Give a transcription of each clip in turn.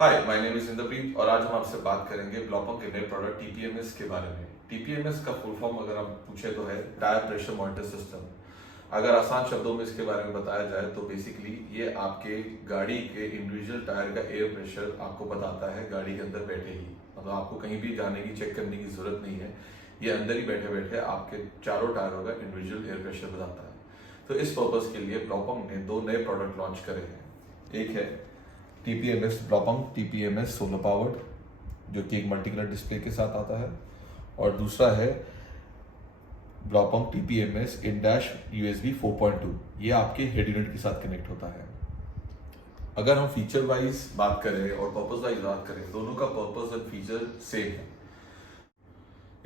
Hi, my name is Inderpreet और आज हम आपसे बात करेंगे ब्लॉपंग के नए प्रोडक्ट टीपीएमएस के बारे में। टीपीएमएस का फुल फॉर्म अगर हम पूछे तो है टायर प्रेशर मॉनिटर सिस्टम। अगर आसान शब्दों में इसके बारे में बताया जाए तो बेसिकली ये आपके गाड़ी के इंडिविजुअल टायर का एयर प्रेशर आपको बताता है गाड़ी के अंदर बैठे ही। मतलब आपको कहीं भी जाने की चेक करने की जरूरत नहीं है, ये अंदर ही बैठे बैठे आपके चारों टायरों का इंडिविजुअल एयर प्रेशर बताता है। तो इस पर्पज के लिए ब्लॉपंग ने दो नए प्रोडक्ट लॉन्च करे हैं। एक है TPMS Blaupunkt TPMS solar powered, जो कि एक मल्टी कलर डिस्प्ले के साथ आता है, और दूसरा है Blaupunkt TPMS in dash USB 4.2। ये आपके हेड यूनिट के साथ कनेक्ट होता है। अगर हम फीचर वाइज बात करें और पर्पस वाइज बात करें, दोनों का पर्पस और फीचर सेम है।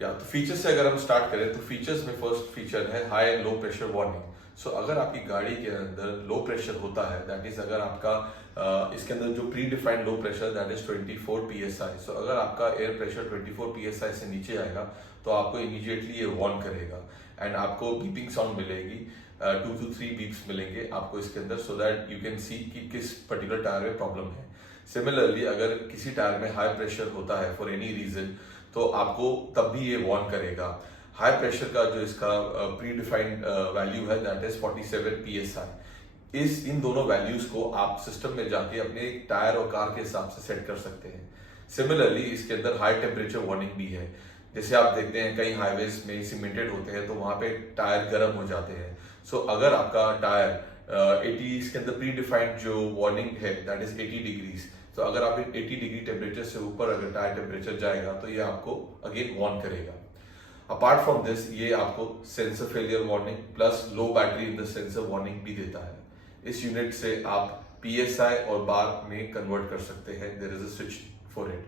या तो फीचर्स से अगर हम स्टार्ट करें तो फीचर्स में फर्स्ट फीचर है high and low pressure warning. So अगर आपकी गाड़ी के अंदर लो प्रेशर होता है, दैट इज अगर आपका इसके अंदर जो pre defined low pressure that is 24 psi। सो अगर आपका एयर प्रेशर 24 psi से नीचे आएगा तो आपको इमीडिएटली ये वार्न करेगा एंड आपको बीपिंग साउंड मिलेगी। 2 to 3 बीप्स मिलेंगे आपको इसके अंदर, so that you can see कि किस पर्टिकुलर टायर में प्रॉब्लम है। सिमिलरली अगर किसी टायर में हाई प्रेशर होता है फॉर एनी रीजन तो आपको तब भी ये वार्न करेगा। हाई प्रेशर का जो इसका प्री डिफाइंड वैल्यू है दैट इज 47 psi। इन दोनों वैल्यूज को आप सिस्टम में जाके अपने टायर और कार के हिसाब से सेट कर सकते हैं। सिमिलरली इसके अंदर हाई टेम्परेचर वार्निंग भी है। जैसे आप देखते हैं कई हाईवेज में सीमेंटेड होते हैं तो वहां पे टायर गर्म हो जाते हैं। सो अगर आपका टायर 80, इसके अंदर प्री डिफाइंड जो वार्निंग है दैट इज 80 डिग्रीज। तो अगर आप 80 डिग्री टेम्परेचर से ऊपर अगर टायर टेम्परेचर जाएगा तो ये आपको अगेन वार्न करेगा। अपार्ट फ्रॉम दिस ये आपको sensor failure warning plus low battery in the sensor warning भी देता है। इस यूनिट से आप पीएसआई और बार में कन्वर्ट कर सकते हैं। There is a switch for it,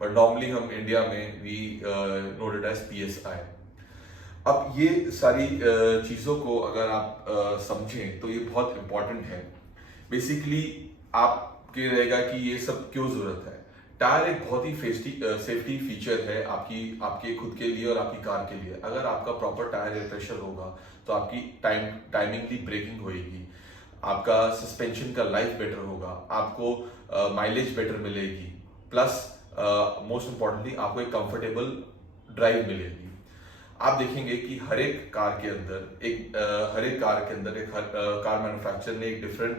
but normally हम इंडिया में we note it as PSI. अब ये सारी चीजों को अगर आप समझें तो ये बहुत इंपॉर्टेंट है। बेसिकली आपके रहेगा कि ये सब क्यों जरूरत है। टायर एक बहुत ही सेफ्टी फीचर है आपके खुद के लिए और आपकी कार के लिए। अगर आपका प्रॉपर टायर एयर प्रेशर होगा तो आपकी टाइमिंगली ब्रेकिंग होएगी, आपका सस्पेंशन का लाइफ बेटर होगा, आपको माइलेज बेटर मिलेगी, प्लस मोस्ट इंपॉर्टेंटली आपको एक कंफर्टेबल ड्राइव मिलेगी। आप देखेंगे कि हर एक कार के अंदर एक कार मैन्युफैक्चरर ने एक डिफरेंट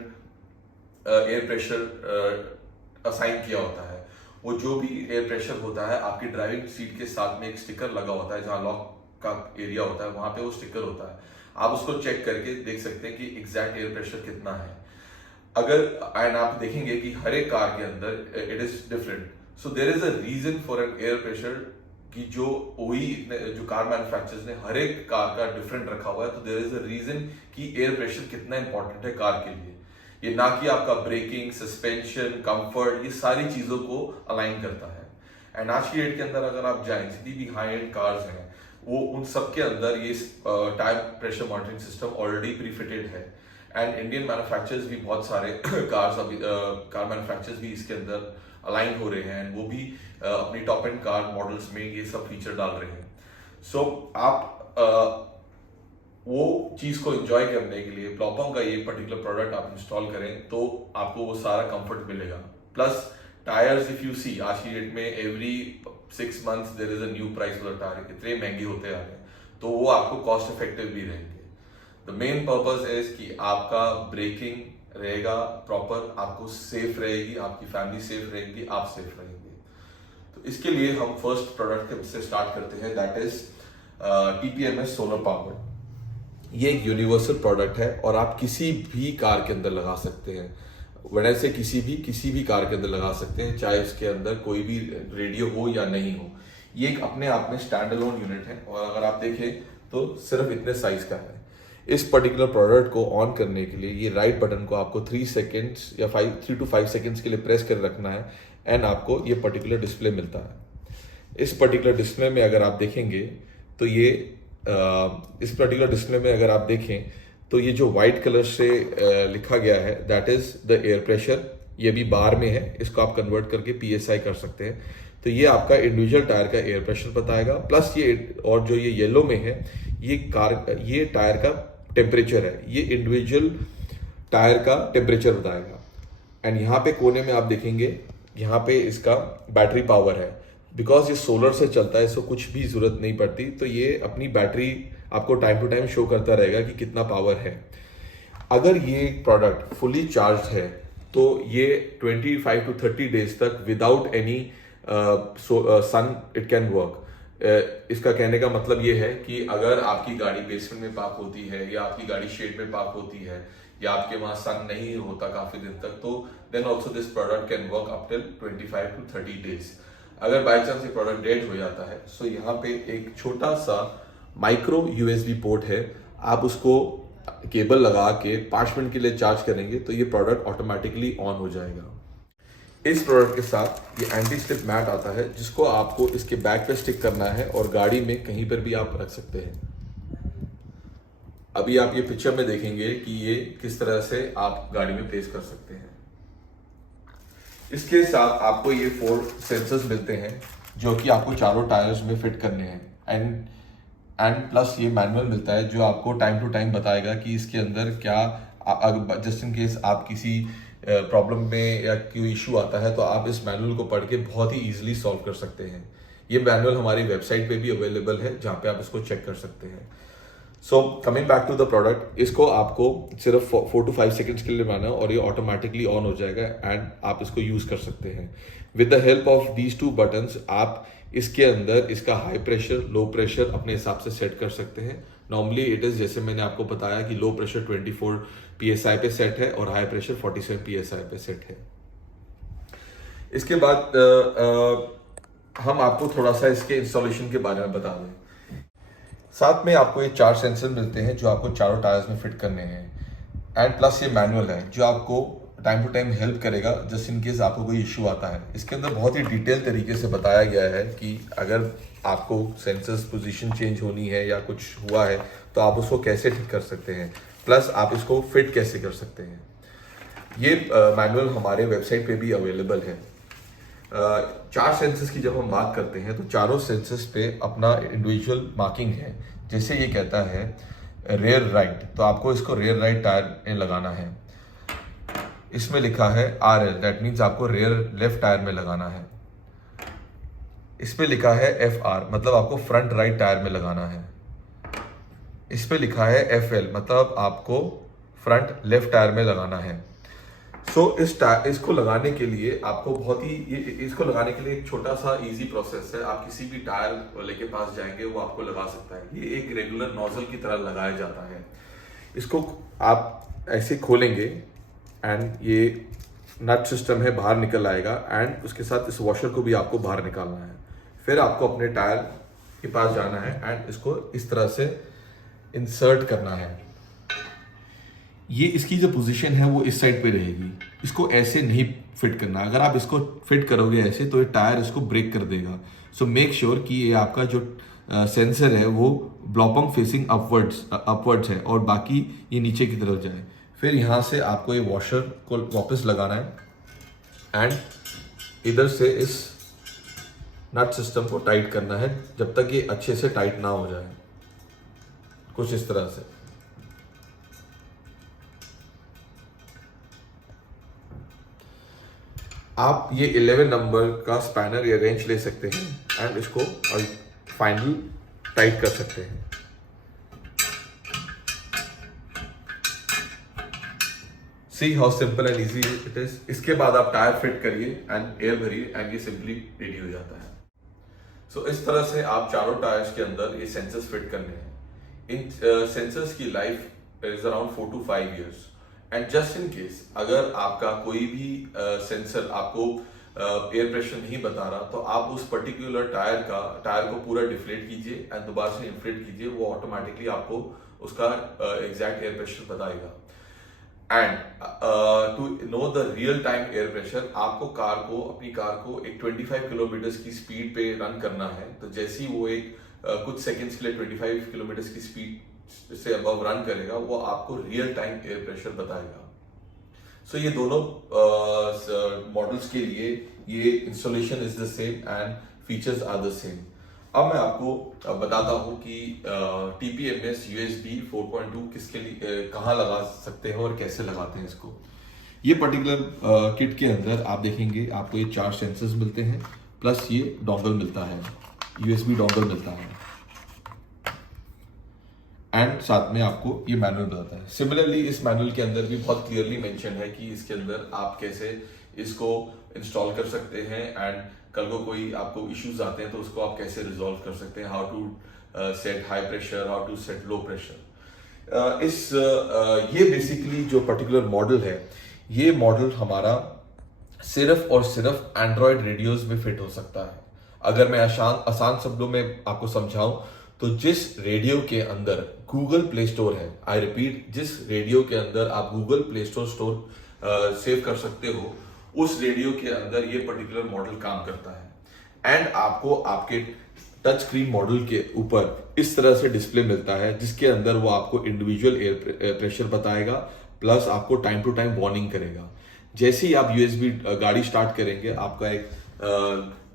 एयर प्रेशर असाइन किया होता है। वो जो भी एयर प्रेशर होता है आपकी ड्राइविंग सीट के साथ में एक स्टिकर लगा होता है, जहां लॉक का एरिया होता है वहां पे वो स्टिकर होता है। आप उसको चेक करके देख सकते हैं कि एग्जैक्ट एयर प्रेशर कितना है। अगर एंड आप देखेंगे कि हर एक कार के अंदर it is different. So there is a reason for an air pressure कि जो कार मैन्युफैक्चरर्स ने हर एक कार का डिफरेंट रखा हुआ है। तो देयर इज अ रीजन कि एयर प्रेशर कितना इंपॉर्टेंट है कार के लिए। ये ना कि आपका ब्रेकिंग, सस्पेंशन, कंफर्ट, ये सारी चीजों को अलाइन करता है। एंड आज की डेट के अंदर अगर आप जाएं, जितनी भी हाई एंड कार्स हैं वो उन सब के अंदर ये tyre pressure monitoring system already prefitted है। एंड इंडियन मैन्युफैक्चरर्स भी बहुत सारे कार मैन्युफैक्चरर्स भी इसके अंदर अलाइन हो रहे हैं एंड वो भी अपनी टॉप एंड कार मॉडल्स में ये सब फीचर डाल रहे हैं। सो आप वो चीज को एंजॉय करने के लिए ब्लॉपंग का ये पर्टिकुलर प्रोडक्ट आप इंस्टॉल करें तो आपको वो सारा कंफर्ट मिलेगा। Plus tyres if you see आज की डेट में every 6 months there is a new price for tyre. इतने महंगे होते आ रहे हैं तो वो आपको कॉस्ट इफेक्टिव भी रहेंगे। द मेन पर्पस इज कि आपका ब्रेकिंग रहेगा प्रॉपर, आपको सेफ रहेगी, आपकी फैमिली सेफ रहेगी, आप सेफ रहेंगे। तो इसके लिए हम फर्स्ट प्रोडक्ट से स्टार्ट करते हैं, that is TPMS solar powered. ये एक यूनिवर्सल प्रोडक्ट है और आप किसी भी कार के अंदर लगा सकते हैं। वैसे किसी भी कार के अंदर लगा सकते हैं, चाहे उसके अंदर कोई भी रेडियो हो या नहीं हो। ये एक अपने आप में स्टैंड अलोन यूनिट है और अगर आप देखें तो सिर्फ इतने साइज का है। इस पर्टिकुलर प्रोडक्ट को ऑन करने के लिए ये राइट बटन को आपको 3 सेकेंड्स या 3 to 5 सेकेंड्स के लिए प्रेस कर रखना है एंड आपको ये पर्टिकुलर डिस्प्ले मिलता है। इस पर्टिकुलर डिस्प्ले में अगर आप देखेंगे तो इस पर्टिकुलर डिस्प्ले में अगर आप देखें तो ये जो व्हाइट कलर से लिखा गया है that is the air pressure. ये भी बार में है, इसको आप कन्वर्ट करके पीएसआई कर सकते हैं। तो ये आपका इंडिविजुअल टायर का एयर प्रेशर बताएगा। प्लस ये और जो ये येलो में है ये टायर का टेम्परेचर है, ये इंडिविजुअल टायर का टेम्परेचर बताएगा। एंड यहाँ पे कोने में आप देखेंगे यहाँ पे इसका बैटरी पावर है। बिकॉज ये सोलर से चलता है, इसको कुछ भी ज़रूरत नहीं पड़ती, तो ये अपनी बैटरी आपको टाइम टू टाइम शो करता रहेगा कि कितना पावर है। अगर ये प्रोडक्ट फुली चार्ज है तो ये 25 to 30 डेज तक without any sun it can work. इसका कहने का मतलब ये है कि अगर आपकी गाड़ी बेसमेंट में पार्क होती है या आपकी गाड़ी शेड में पार्क होती है या आपके वहां सन नहीं होता काफी दिन तक, तो then also this product can work up till 25 to 30 days. अगर बाई चांस ये प्रोडक्ट डेड हो जाता है, सो यहाँ पे एक छोटा सा माइक्रो यूएसबी पोर्ट है, आप उसको केबल लगा के 5 मिनट के लिए चार्ज करेंगे तो ये प्रोडक्ट ऑटोमेटिकली ऑन हो जाएगा। इस प्रोडक्ट के साथ ये एंटी स्लिप मैट आता है, जिसको आपको इसके बैक पे स्टिक करना है और गाड़ी में कहीं पर भी आप रख सकते हैं। अभी आप ये पिक्चर में देखेंगे कि ये किस तरह से आप गाड़ी में प्लेस कर सकते हैं। इसके साथ आपको ये 4 सेंसर्स मिलते हैं जो कि आपको चारों टायर्स में फिट करने हैं, एंड प्लस ये मैनुअल मिलता है जो आपको टाइम टू टाइम बताएगा कि इसके अंदर क्या, जस्ट इन केस आप किसी प्रॉब्लम में या कोई इशू आता है तो आप इस मैनुअल को पढ़ के बहुत ही इजीली सॉल्व कर सकते हैं। ये मैनुअल हमारी वेबसाइट पे भी अवेलेबल है जहाँ पे आप इसको चेक कर सकते हैं। So coming back to the product, इसको आपको सिर्फ 4 to 5 सेकेंड्स के लिए बनाना है और ये ऑटोमेटिकली ऑन हो जाएगा एंड आप इसको यूज कर सकते हैं। With the help of these 2 buttons आप इसके अंदर इसका हाई प्रेशर लो प्रेशर अपने हिसाब से सेट कर सकते हैं। नॉर्मली इट इज, जैसे मैंने आपको बताया कि लो प्रेशर 24 PSI पे सेट है और हाई प्रेशर 47 PSI पे सेट है। इसके बाद हम आपको थोड़ा सा इसके इंस्टॉलेशन के बारे में बता दें। साथ में आपको ये 4 सेंसर मिलते हैं जो आपको चारों टायर्स में फिट करने हैं, एंड प्लस ये मैनुअल है जो आपको टाइम टू टाइम हेल्प करेगा जस्ट इन केस आपको कोई इशू आता है। इसके अंदर बहुत ही डिटेल तरीके से बताया गया है कि अगर आपको सेंसर्स पोजीशन चेंज होनी है या कुछ हुआ है तो आप उसको कैसे ठीक कर सकते हैं, प्लस आप इसको फिट कैसे कर सकते हैं। ये मैनुअल हमारे वेबसाइट पे भी अवेलेबल है। 4 सेंसर्स की जब हम बात करते हैं तो चारों सेंसर्स पे अपना इंडिविजुअल मार्किंग है। जैसे ये कहता है रेयर राइट, तो आपको इसको रेयर राइट टायर में लगाना है। इसमें लिखा है RL, दैट मीन्स आपको रेयर लेफ्ट टायर में लगाना है। इसमें लिखा है FR, मतलब आपको फ्रंट राइट टायर में लगाना है। इस पे लिखा है FL, मतलब आपको फ्रंट लेफ्ट टायर में लगाना है। सो इसको लगाने के लिए आपको इसको लगाने के लिए एक छोटा सा इजी प्रोसेस है। आप किसी भी टायर वाले के पास जाएंगे, वो आपको लगा सकता है। ये एक रेगुलर नोजल की तरह लगाया जाता है। इसको आप ऐसे खोलेंगे एंड ये नट सिस्टम है बाहर निकल आएगा, एंड उसके साथ इस वॉशर को भी आपको बाहर निकालना है। फिर आपको अपने टायर के पास जाना है एंड इसको इस तरह से इंसर्ट करना है। ये इसकी जो पोजीशन है वो इस साइड पे रहेगी। इसको ऐसे नहीं फिट करना। अगर आप इसको फिट करोगे ऐसे तो ये टायर इसको ब्रेक कर देगा। सो मेक श्योर कि ये आपका जो सेंसर है वो ब्लॉपंग फेसिंग अपवर्ड्स है और बाकी ये नीचे की तरफ जाए। फिर यहाँ से आपको ये वॉशर को वापस लगाना है एंड इधर से इस नट सिस्टम को टाइट करना है जब तक ये अच्छे से टाइट ना हो जाए, कुछ इस तरह से। आप ये 11 नंबर का स्पैनर या रेंच ले सकते हैं एंड इसको फाइनली टाइट कर सकते हैं। See how simple and easy it is. इसके बाद आप टायर फिट करिए एंड एयर भरिए एंड ये सिंपली रेडी हो जाता है। सो इस तरह से आप चारों टायर्स के अंदर ये सेंसर्स फिट करने हैं। इन सेंसर्स की life is around 4 to 5 years, and just in case अगर आपका कोई भी सेंसर आपको एयर प्रेशर नहीं बता रहा तो आप उस पर्टिकुलर टायर को पूरा डिफ्लेट कीजिए एंड दोबारा से इन्फ्लेट कीजिए। वो ऑटोमेटिकली आपको उसका एग्जैक्ट एयर प्रेशर बताएगा। And to know the real time air pressure, आपको अपनी कार को एक 25 किलोमीटर की स्पीड पे रन करना है। तो जैसे ही वो एक कुछ सेकेंड्स के लिए 25 किलोमीटर की स्पीड से अबव रन करेगा, वो आपको रियल टाइम एयर प्रेशर बताएगा। सो ये दोनों मॉडल्स के लिए ये installation is the same and features are the same. अब मैं आपको बताता हूँ कि TPMS USB 4.2 किसके लिए कहाँ लगा सकते हैं और कैसे लगाते हैं इसको। ये पर्टिकुलर किट के अंदर आप देखेंगे आपको ये 4 सेंसर्स मिलते हैं, प्लस ये डोंगल मिलता है, यूएसबी डोंगल मिलता है, एंड साथ में आपको ये मैनुअल बताता है। सिमिलरली इस मैनुअल के अंदर भी बहुत क्लियरली मेंशन है कि इसके अंदर आप कैसे इसको इंस्टॉल कर सकते हैं, एंड कल को कोई आपको इश्यूज आते हैं तो उसको आप कैसे रिजॉल्व कर सकते हैं, how to set high pressure, how to set low pressure. ये बेसिकली जो पर्टिकुलर मॉडल है, ये मॉडल हमारा सिर्फ और सिर्फ एंड्रॉयड रेडियोज में फिट हो सकता है। अगर मैं आसान शब्दों में आपको समझाऊं तो जिस रेडियो के अंदर गूगल प्ले स्टोर है, आई रिपीट, जिस रेडियो के अंदर आप गूगल प्ले स्टोर सेव कर सकते हो, उस रेडियो के अंदर ये पर्टिकुलर मॉडल काम करता है। एंड आपको आपके टच स्क्रीन मॉडल के ऊपर इस तरह से डिस्प्ले मिलता है जिसके अंदर वो आपको इंडिविजुअल एयर प्रेशर बताएगा, प्लस आपको टाइम टू टाइम वार्निंग करेगा। जैसे ही आप यूएसबी गाड़ी स्टार्ट करेंगे, आपका एक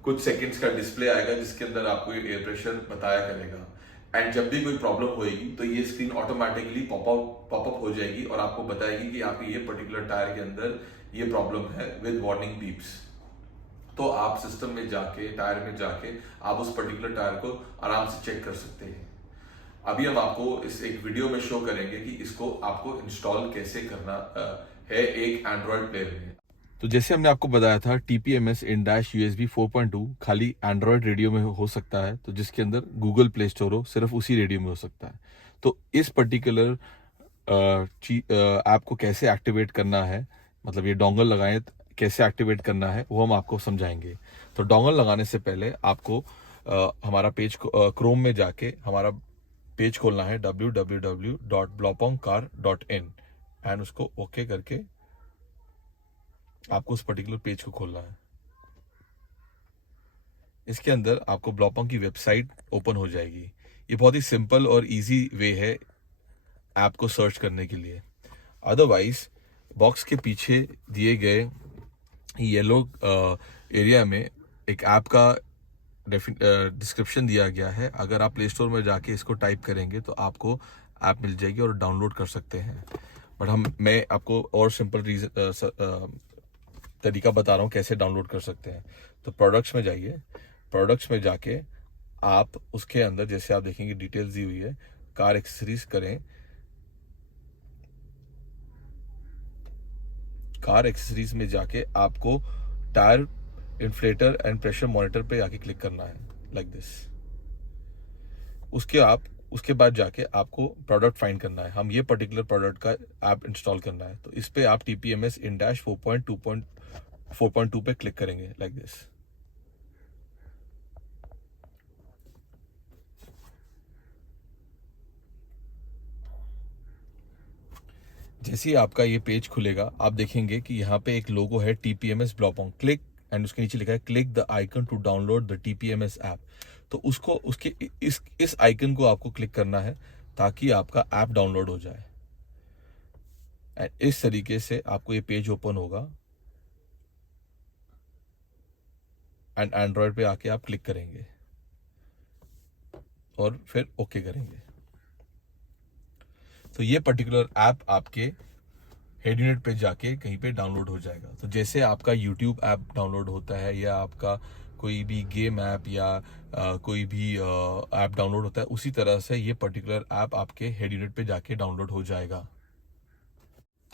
कुछ सेकंड्स का डिस्प्ले आएगा जिसके अंदर आपको एयर प्रेशर बताया करेगा, एंड जब भी कोई प्रॉब्लम होएगी तो ये स्क्रीन ऑटोमेटिकली पॉपअप हो जाएगी और आपको बताएगी कि आपके ये पर्टिकुलर टायर के अंदर ये प्रॉब्लम है विद वार्निंग बीप्स। तो आप सिस्टम में जाके, टायर में जाके आप उस पर्टिकुलर टायर को आराम से चेक कर सकते हैं। अभी हम आपको इस एक वीडियो में शो करेंगे कि इसको आपको इंस्टॉल कैसे करना है एक एंड्रॉयड प्लेयर में। तो जैसे हमने आपको बताया था, TPMS इन डैश USB 4.2 खाली एंड्रॉयड रेडियो में हो सकता है, तो जिसके अंदर गूगल प्ले स्टोर हो, सिर्फ उसी रेडियो में हो सकता है। तो इस पर्टिकुलर ऐप को कैसे एक्टिवेट करना है, मतलब ये डोंगल लगाएं कैसे एक्टिवेट करना है, वो हम आपको समझाएंगे। तो डोंगल लगाने से पहले आपको हमारा पेज क्रोम में जाके हमारा पेज खोलना है www.blopongcar.in, एंड उसको ओके करके आपको उस पर्टिकुलर पेज को खोलना है। इसके अंदर आपको ब्लॉपोंग की वेबसाइट ओपन हो जाएगी। ये बहुत ही सिंपल और इजी वे है ऐप को सर्च करने के लिए। अदरवाइज बॉक्स के पीछे दिए गए येलो एरिया में एक ऐप का डिस्क्रिप्शन दिया गया है। अगर आप प्ले स्टोर में जाके इसको टाइप करेंगे तो आपको ऐप मिल जाएगी और डाउनलोड कर सकते हैं। बट मैं आपको और सिंपल तरीका बता रहा हूँ कैसे डाउनलोड कर सकते हैं। तो प्रोडक्ट्स में जाइए, प्रोडक्ट्स में जाके आप उसके अंदर जैसे आप देखेंगे डिटेल्स दी हुई है, कार एक्सेसरीज करें, कार एक्सेसरीज में जाके आपको tyre inflator and pressure monitor पे आके क्लिक करना है लाइक दिस। उसके बाद जाके आपको प्रोडक्ट फाइंड करना है। हम ये पर्टिकुलर प्रोडक्ट का ऐप इंस्टॉल करना है, तो इस पे आप TPMS इन डैश 4.2 पे क्लिक करेंगे लाइक दिस। जैसे ही आपका ये पेज खुलेगा, आप देखेंगे कि यहाँ पे एक लोगो है TPMS ब्लॉपोंग, क्लिक, एंड उसके नीचे लिखा है click the icon to download the TPMS app. तो उसको उसके इस आइकन को आपको क्लिक करना है ताकि आपका ऐप डाउनलोड हो जाए। एंड इस तरीके से आपको ये पेज ओपन होगा एंड एंड्रॉयड पे आके आप क्लिक करेंगे और फिर ओके करेंगे। तो ये पर्टिकुलर ऐप आपके हेड यूनिट पे जाके कहीं पे डाउनलोड हो जाएगा। तो जैसे आपका यूट्यूब ऐप डाउनलोड होता है या आपका कोई भी गेम ऐप या कोई भी ऐप डाउनलोड होता है, उसी तरह से ये पर्टिकुलर ऐप आपके हेड यूनिट पे जाके डाउनलोड हो जाएगा।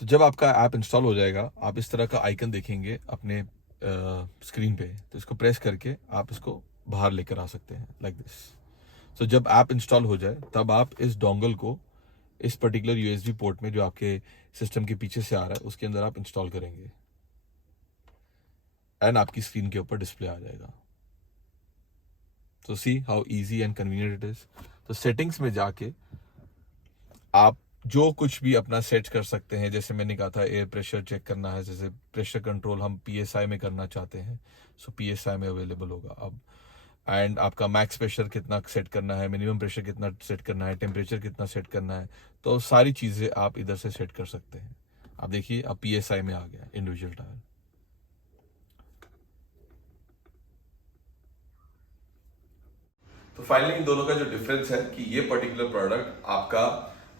तो जब आपका ऐप इंस्टॉल हो जाएगा, आप इस तरह का आइकन देखेंगे अपने स्क्रीन पे, तो इसको प्रेस करके आप इसको बाहर लेकर आ सकते हैं लाइक दिस। तो जब ऐप इंस्टॉल हो जाए तब आप इस डोंगल को इस पर्टिकुलर USB पोर्ट में जो आपके सिस्टम के पीछे से आ रहा है उसके अंदर आप इंस्टॉल करेंगे एंड आपकी स्क्रीन के ऊपर डिस्प्ले आ जाएगा। तो see how easy and convenient it is. तो सेटिंग्स में जाके आप जो कुछ भी अपना सेट कर सकते हैं। जैसे मैंने कहा था एयर प्रेशर चेक करना है, जैसे प्रेशर कंट्रोल हम PSI में करना चाहते हैं, सो PSI में अवेलेबल होगा अब। एंड आपका मैक्स प्रेशर कितना सेट करना है, मिनिमम प्रेशर कितना सेट करना है, टेम्परेचर कितना सेट करना है, तो सारी चीज़ें आप इधर से सेट कर सकते हैं। आप देखिए अब PSI में आ गया इंडिविजुअल टायर। तो फाइनली इन दोनों का जो डिफरेंस है कि ये पर्टिकुलर प्रोडक्ट आपका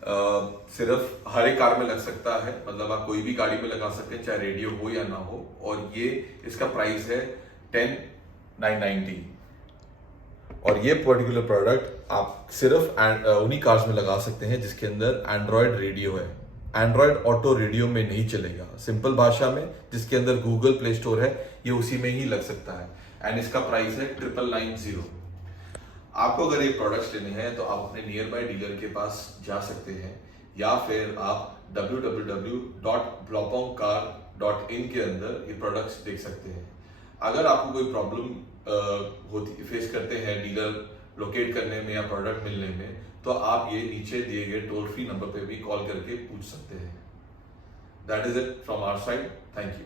सिर्फ हर एक कार में लग सकता है, मतलब आप कोई भी गाड़ी में लगा सकते हैं, चाहे रेडियो हो या ना हो। और ये इसका प्राइस है 10,990। और ये पर्टिकुलर प्रोडक्ट आप सिर्फ उन्हीं कार्स में लगा सकते हैं जिसके अंदर एंड्रॉयड रेडियो है। एंड्रॉयड ऑटो रेडियो में नहीं चलेगा। सिंपल भाषा में, जिसके अंदर गूगल प्ले स्टोर है, ये उसी में ही लग सकता है। एंड इसका प्राइस है 9,990। आपको अगर ये प्रोडक्ट्स लेने हैं तो आप अपने नियर बाय डीलर के पास जा सकते हैं, या फिर आप www.blopongcar.in के अंदर ये प्रोडक्ट्स देख सकते हैं। अगर आपको कोई प्रॉब्लम फेस करते हैं डीलर लोकेट करने में या प्रोडक्ट मिलने में, तो आप ये नीचे दिए गए टोल फ्री नंबर पे भी कॉल करके पूछ सकते हैं। That is it from our side. Thank you.